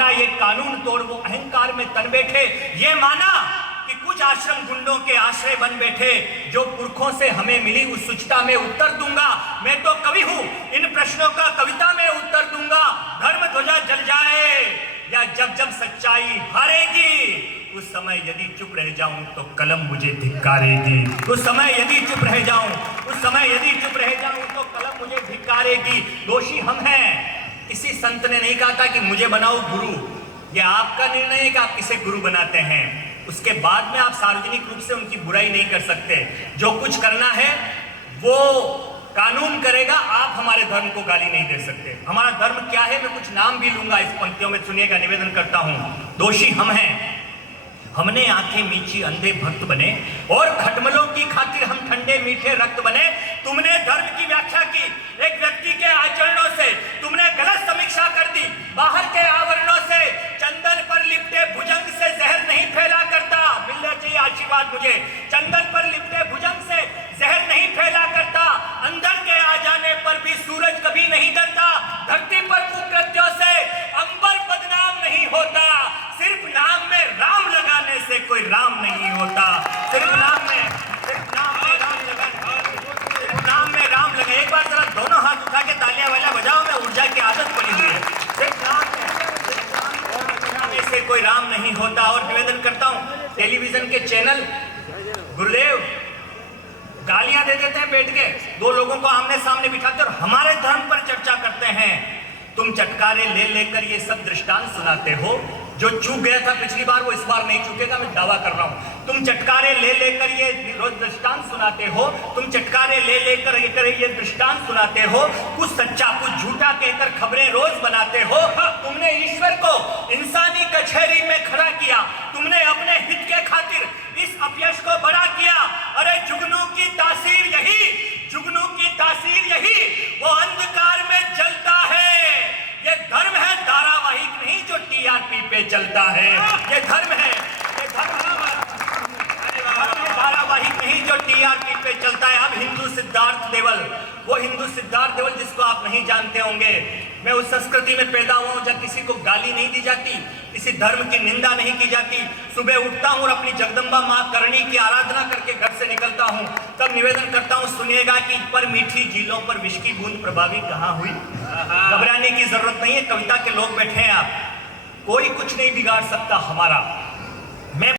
माना ये कानून तोड़ वो अहंकार में तन बैठे, ये माना कि कुछ आश्रम गुंडों के आश्रय बन बैठे, जो पुरखों से हमें मिली उस सूचना में उत्तर दूंगा। मैं तो कवि हूं, इन प्रश्नों का कविता में उत्तर दूंगा। धर्म ध्वजा जल जाए या जब जब सच्चाई हारेगी, उस समय यदि चुप रह जाऊं तो कलम मुझे धिक्कारेगी। उस समय यदि चुप रह जाऊं, उस समय यदि चुप रह जाऊं तो कलम मुझे धिक्कारेगी। दोषी हम हैं। किसी संत ने नहीं कहा था कि मुझे बनाओ गुरु। यह आपका निर्णय है कि आप किसे गुरु बनाते हैं। उसके बाद में आप सार्वजनिक रूप से उनकी बुराई नहीं कर सकते। जो कुछ करना है वो कानून करेगा, आप हमारे धर्म को गाली नहीं दे सकते। हमारा धर्म क्या है, मैं कुछ नाम भी लूंगा इस पंक्तियों में, सुनिएगा, निवेदन करता हूं। दोषी हम हैं, हमने आंखें मीची अंधे भक्त बने, और खटमलों की खातिर हम ठंडे मीठे रक्त बने। तुमने धर्म की व्याख्या की एक व्यक्ति के आचरणों से, तुमने गलत समीक्षा कर दी बाहर के आवरणों से। चंदन पर लिपटे भुजंग से जहर नहीं फैला करता, मिलना चाहिए आशीर्वाद मुझे। चंदन पर लिपटे भुजंग से जहर नहीं फैला करता, अंदर के आ जाने पर भी सूरज कभी नहीं डरता। धरती पर कुकृत्यों से अंबर बदनाम नहीं होता, सिर्फ नाम में राम लगाने से कोई राम नहीं होता। सिर्फ नाम में राम लगा। एक बार जरा दोनों हाथ उठा के तालियां वाला बजाओ, में ऊर्जा की आदत पड़ी हुई है। सिर्फ नाम लगाने से कोई राम नहीं होता। और निवेदन करता हूं, टेलीविजन के चैनल गुरुदेव गालियां दे देते हैं बैठ के, दो लोगों को आमने सामने बिठाते और हमारे धर्म पर चर्चा करते हैं। तुम चटकारे ले लेकर ये सब दृष्टांत सुनाते हो। जो चूक गया था पिछली बार वो इस बार नहीं चूकेगा, मैं दावा कर रहा हूं। तुम चटकारे ले लेकर ये रोज दृष्टांत सुनाते हो, तुम चटकारे ले लेकर ये दृष्टांत सुनाते हो, कुछ सच्चा कुछ झूठा कहकर खबरें रोज बनाते हो। तुमने ईश्वर को इंसानी कचहरी में खड़ा किया, तुमने अपने हित के खातिर इस अपयश को बड़ा किया। अरे जुगनू की तासीर यही, जुगनू की तासीर यही, वो अंधकार में जलता है। ये धर्म है धारावाहिक नहीं जो टीआरपी पे चलता है। ये धर्म है, ये धर्म धारावाहिक नहीं जो टीआरपी पे चलता है। अब हिंदू सिद्धार्थ देवल, वो हिंदू सिद्धार्थ देवल जिसको आप नहीं जानते होंगे। मैं उस संस्कृति में पैदा हुआ हूं जब किसी को गाली नहीं दी जाती, किसी धर्म की निंदा नहीं की जाती। सुबह उठता हूं और अपनी जगदम्बा मां करणी की आराधना करके घर से निकलता हूं, तब निवेदन करता हूं, सुनिएगा कि पर मीठी झीलों पर विष की बूंद प्रभावी कहां हुई। घबराने की जरूरत नहीं है, कविता के लोग बैठे हैं, आप कोई कुछ नहीं बिगाड़ सकता हमारा। मैं